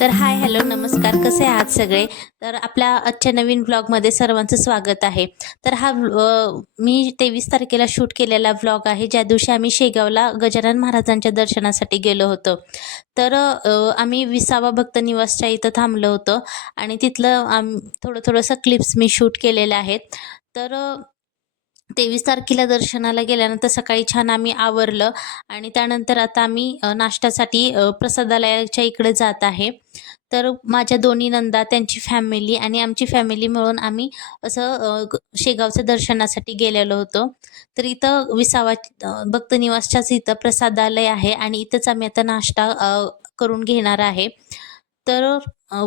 तर हाय, हॅलो, नमस्कार. कसे आहात सगळे? तर आपल्या आजच्या नवीन व्लॉगमध्ये सर्वांचं स्वागत आहे. तर मी 23 तारखेला शूट केलेला व्लॉग आहे, ज्या दिवशी आम्ही शेगावला गजानन महाराजांच्या दर्शनासाठी गेलो होतो. तर आम्ही 20वा भक्त निवासच्या इथं थांबलो होतो आणि तिथलं थोडंसं क्लिप्स मी शूट केलेल्या आहेत. तर 23 तारखेला दर्शनाला गेल्यानंतर सकाळी छान आम्ही आवरलं आणि त्यानंतर आता आम्ही नाश्त्यासाठी प्रसादालयाच्या इकडे जात आहे. तर माझ्या दोन्ही नंदा, त्यांची फॅमिली आणि आमची फॅमिली मिळून आम्ही असं शेगावच्या दर्शनासाठी गेलेलो होतो. तर इथं भक्त निवासच्याच इथं प्रसादालय आहे आणि इथंच आम्ही आता नाश्ता करून घेणार आहे. तर अ,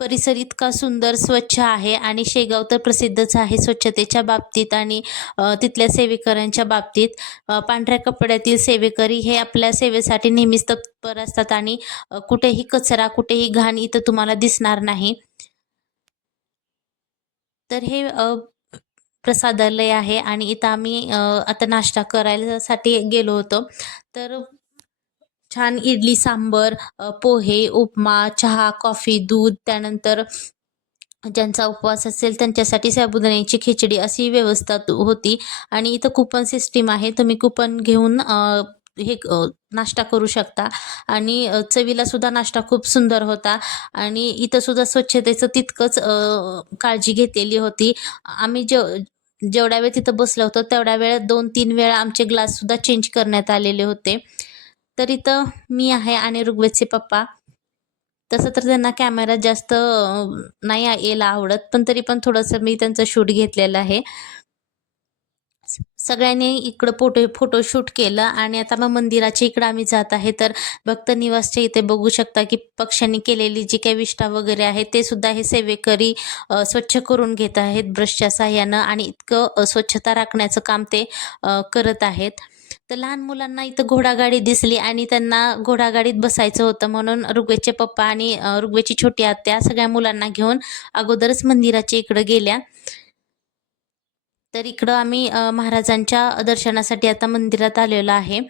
परिसर इतका सुंदर, स्वच्छ आहे आणि शेगाव तर प्रसिद्धच आहे स्वच्छतेच्या बाबतीत आणि तिथल्या सेवेकऱ्यांच्या बाबतीत. पांढऱ्या कपड्यातील सेवेकरी हे आपल्या सेवेसाठी नेहमीच तत्पर असतात आणि कुठेही कचरा, कुठेही घाण इथं तुम्हाला दिसणार नाही. तर हे प्रसादालय आहे आणि इथं आम्ही आता नाश्ता करायसाठी गेलो होतो. तर छान इडली सांबर, पोहे, उपमा, चहा, कॉफी, दूध, त्यानंतर ज्यांचा उपवास असेल त्यांच्यासाठी साबुदाण्याची खिचडी अशी व्यवस्था होती आणि इथं कुपन सिस्टीम आहे. तुम्ही कुपन घेऊन नाश्ता करू शकता आणि चवीला सुद्धा नाश्ता खूप सुंदर होता आणि इथं सुद्धा स्वच्छतेचं तितकंच काळजी घेतलेली होती. आम्ही जेवढ्या वेळ तिथं बसलो होतो तेवढ्या वेळ 2-3 वेळा आमचे ग्लाससुद्धा चेंज करण्यात आलेले होते. तर इथं मी आहे आणि ऋग्वेदचे पप्पा. तसं तर त्यांना कॅमेरा जास्त नाही यायला आवडत, पण तरी पण थोडंसं मी त्यांचं शूट घेतलेलं आहे. सगळ्यांनी इकडं फोटोशूट केलं आणि आता मग मंदिराच्या इकडं आम्ही जात आहे. तर भक्त निवासच्या इथे बघू शकता, की पक्ष्यांनी केलेली जी काही विष्ठा वगैरे आहे, ते सुद्धा हे सेवेकरी स्वच्छ करून घेत आहेत ब्रशच्या साहाय्यानं आणि इतकं स्वच्छता राखण्याचं काम ते करत आहेत. तर लहान मुलांना इथं घोडागाडी दिसली आणि त्यांना घोडागाडीत बसायचं होतं म्हणून ऋग्वेदचे पप्पा आणि ऋग्वेदची छोटी आत्या सगळ्या मुलांना घेऊन अगोदरच मंदिराच्या इकडं गेल्या. तर इकडं आम्ही महाराजांच्या दर्शनासाठी आता मंदिरात आलेलो आहे.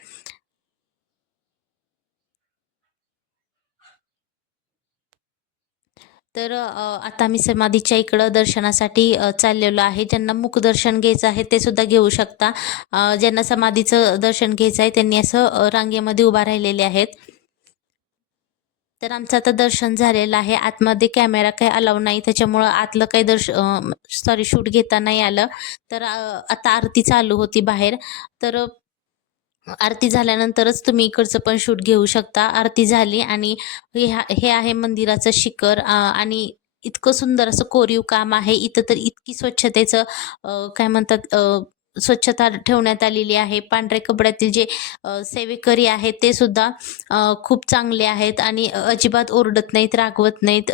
तर आता आम्ही समाधीच्या इकडं दर्शनासाठी चाललेलो आहे. ज्यांना मुखदर्शन घ्यायचं आहे ते सुद्धा घेऊ शकता. ज्यांना समाधीचं दर्शन घ्यायचं आहे त्यांनी असं रांगेमध्ये उभा राहिलेले आहेत. तर आमचं आता दर्शन झालेलं आहे. आतमध्ये कॅमेरा काही अलाऊ नाही, त्याच्यामुळं आतलं काही शूट घेता नाही आलं. तर आता आरती चालू होती बाहेर. तर आरती झाल्यानंतरच तुम्ही इकडचं पण शूट घेऊ शकता. आरती झाली आणि हे आहे मंदिराचं शिखर आणि इतकं सुंदर असं कोरीव काम आहे. इथं तर इतकी स्वच्छतेचं काय म्हणतात स्वच्छता ठेवण्यात आलेली आहे. पांढऱ्या कपड्यातील जे सेवेकरी आहेत ते सुद्धा खूप चांगले आहेत आणि अजिबात ओरडत नाहीत, रागवत नाहीत.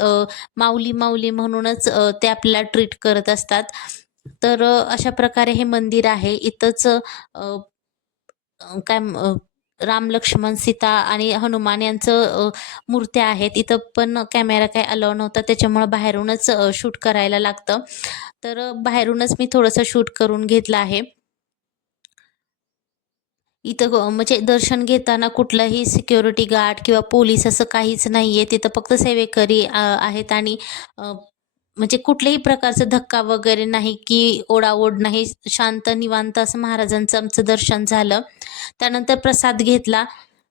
माऊली, माऊली म्हणूनच ते आपल्याला ट्रीट करत असतात. तर अशा प्रकारे हे मंदिर आहे. इथंच राम, लक्ष्मण, सीता आणि हनुमान यांचं मूर्त्या आहेत. इथं पण कॅमेरा काही अलाऊ नव्हता, त्याच्यामुळं बाहेरूनच शूट करायला लागतं. तर बाहेरूनच मी थोडंसं शूट करून घेतलं आहे. इथं म्हणजे दर्शन घेताना कुठलाही सिक्युरिटी गार्ड किंवा पोलीस असं काहीच नाहीये. तिथं फक्त सेवेकरी आहेत आणि म्हणजे कुठल्याही प्रकारचा धक्का वगैरे नाही, की ओढाओढ नाही. शांत निवांत असं महाराजांचं आमचं दर्शन झालं. त्यानंतर प्रसाद घेतला.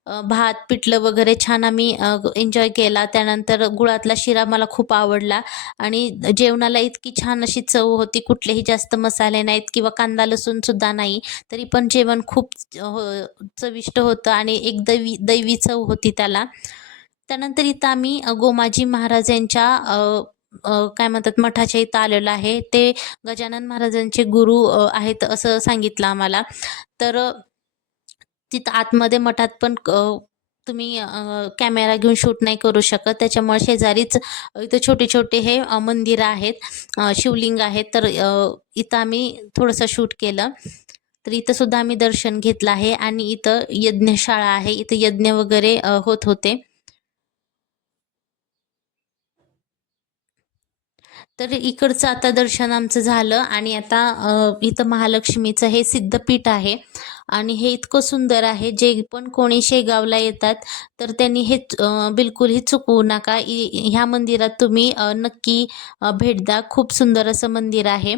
भात, पिठलं वगैरे छान आम्ही एन्जॉय केला. त्यानंतर गुळातला शिरा मला खूप आवडला आणि जेवणाला इतकी छान अशी चव होती. कुठलेही जास्त मसाले नाहीत किंवा कांदा लसूण सुद्धा नाही. तरी पण जेवण खूप चविष्ट होतं आणि एक दैवी चव होती त्याला. त्यानंतर इथं आम्ही गोमाजी महाराज यांच्या काय म्हणतात मठाच्या इथं आलेलो आहे. ते गजानन महाराजांचे गुरु आहेत असं सांगितलं आम्हाला. तर तिथं आतमध्ये मठात पण तुम्ही कॅमेरा घेऊन शूट नाही करू शकत. त्याच्यामुळे शेजारीच इथं छोटे-छोटे हे मंदिरं आहेत. शिवलिंग आहेत. तर इथं आम्ही थोडंसं शूट केलं. तर इथं सुद्धा आम्ही दर्शन घेतलं आहे आणि इथं यज्ञशाळा आहे. इथं यज्ञ वगैरे होत होते. तर इकडचं आता दर्शन आमचं झालं आणि आता इथं महालक्ष्मीचं हे सिद्धपीठ आहे आणि हे इतकं सुंदर आहे, जे पण कोणी शेगावला येतात, तर त्यांनी हे बिलकुलही चुकवू नका. ह्या मंदिरात तुम्ही नक्की भेट द्या. खूप सुंदर असं मंदिर आहे.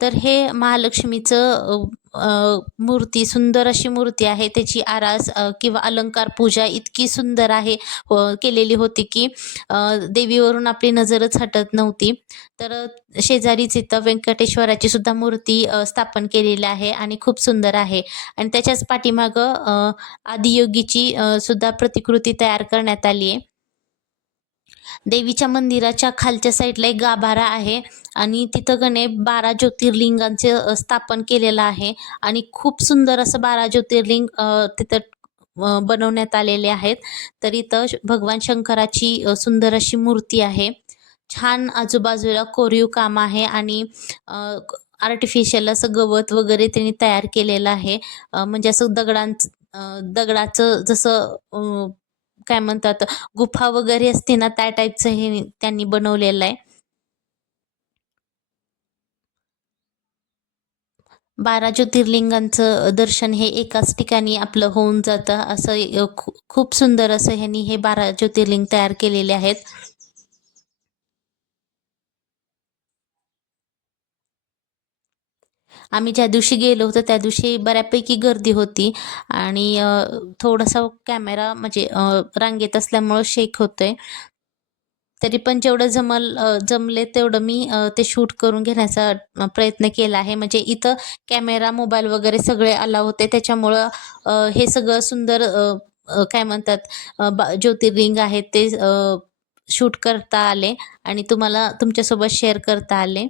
तर हे महालक्ष्मीचं मूर्ती, सुंदर अशी मूर्ती आहे. त्याची आरास किंवा अलंकार पूजा इतकी सुंदर आहे, केलेली होती की देवीवरून आपली नजरच हटत नव्हती. तर शेजारीच इथं व्यंकटेश्वराची सुद्धा मूर्ती स्थापन केलेली आहे आणि खूप सुंदर आहे. आणि त्याच्याच पाठीमागं आदियोगीची सुद्धा प्रतिकृती तयार करण्यात आली आहे. देवीच्या मंदिराच्या खालच्या साईडला एक गाभारा आहे आणि तिथं कने 12 ज्योतिर्लिंगांचे स्थापन केलेलं आहे आणि खूप सुंदर असं 12 ज्योतिर्लिंग तिथं बनवण्यात आलेले आहेत. तर इथं भगवान शंकराची सुंदर अशी मूर्ती आहे. छान आजूबाजूला कोरीव काम आहे आणि आर्टिफिशियल असं गवत वगैरे त्यांनी तयार केलेलं आहे. म्हणजे असं दगडाचं जसं काय म्हणतात, गुफा वगैरे असते ना, त्या टाईपचं हे त्यांनी बनवलेलं आहे. 12 ज्योतिर्लिंगांचं दर्शन हे एकाच ठिकाणी आपलं होऊन जातं. असं खूप सुंदर असं ह्यांनी हे 12 ज्योतिर्लिंग तयार केलेले आहेत. आम्ही ज्या दिवशी गेलो होतो त्या दिवशी बऱ्यापैकी गर्दी होती आणि थोडासा कॅमेरा म्हणजे रांगेत असल्यामुळं शेक होतोय. तरी पण जेवढं जमले तेवढं मी ते शूट करून घेण्याचा प्रयत्न केला आहे. म्हणजे इथं कॅमेरा, मोबाईल वगैरे सगळे अलाऊ होते. त्याच्यामुळं हे सगळं सुंदर काय म्हणतात, ज्योतिर्लिंग आहेत ते शूट करता आले आणि तुम्हाला तुमच्यासोबत शेअर करता आले.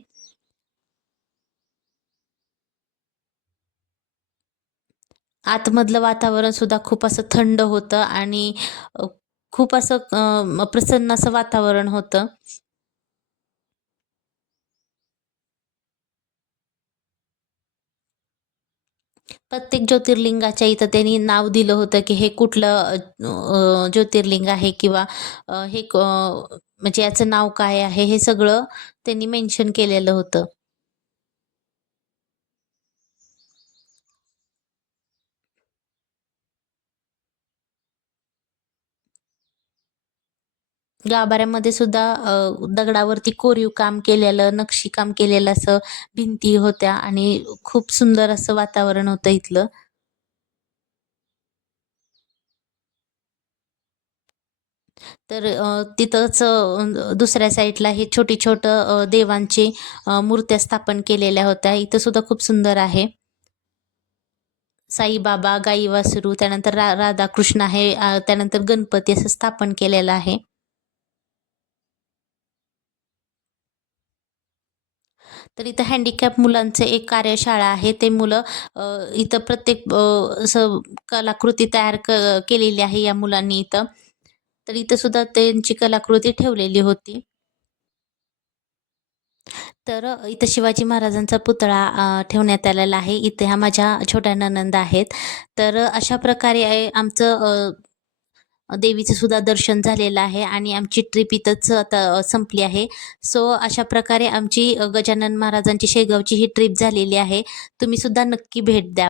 आतमधलं वातावरण सुद्धा खूप असं थंड होतं आणि अ, खूप असं प्रसन्न असं वातावरण होतं. प्रत्येक ज्योतिर्लिंगाच्या इथं त्यांनी नाव दिलं होतं, की हे कुठलं ज्योतिर्लिंग आहे किंवा हे म्हणजे याचं नाव काय आहे, हे सगळं त्यांनी मेन्शन केलेलं होतं. गाभाऱ्यामध्ये सुद्धा दगडावरती कोरीव काम केलेलं, नक्षीकाम केलेलं असं भिंती होत्या आणि खूप सुंदर असं वातावरण होतं इथलं. तर तिथंच दुसऱ्या साईडला हे छोटी-छोटं देवांची मूर्त्या स्थापन केलेल्या होत्या. इथं सुद्धा खूप सुंदर आहे. साईबाबा, गाई वासरू, त्यानंतर राधाकृष्ण आहे, त्यानंतर गणपती असं स्थापन केलेलं आहे. तर इथं हँडिकॅप मुलांचं एक कार्यशाळा आहे. ते मुलं अ, इथं प्रत्येक असं कलाकृती तयार केलेली आहे या मुलांनी इथं. तर इथं सुद्धा त्यांची कलाकृती ठेवलेली होती. तर इथं शिवाजी महाराजांचा पुतळा ठेवण्यात आलेला आहे. इथे ह्या माझ्या छोट्या नणंद आहेत. तर अशा प्रकारे आमचं देवीचं सुद्धा दर्शन झालेलं आहे आणि आमची ट्रिप इथंच आता संपली आहे. सो अशा प्रकारे आमची गजानन महाराजांची शेगावची ही ट्रिप झालेली आहे. तुम्ही सुद्धा नक्की भेट द्या.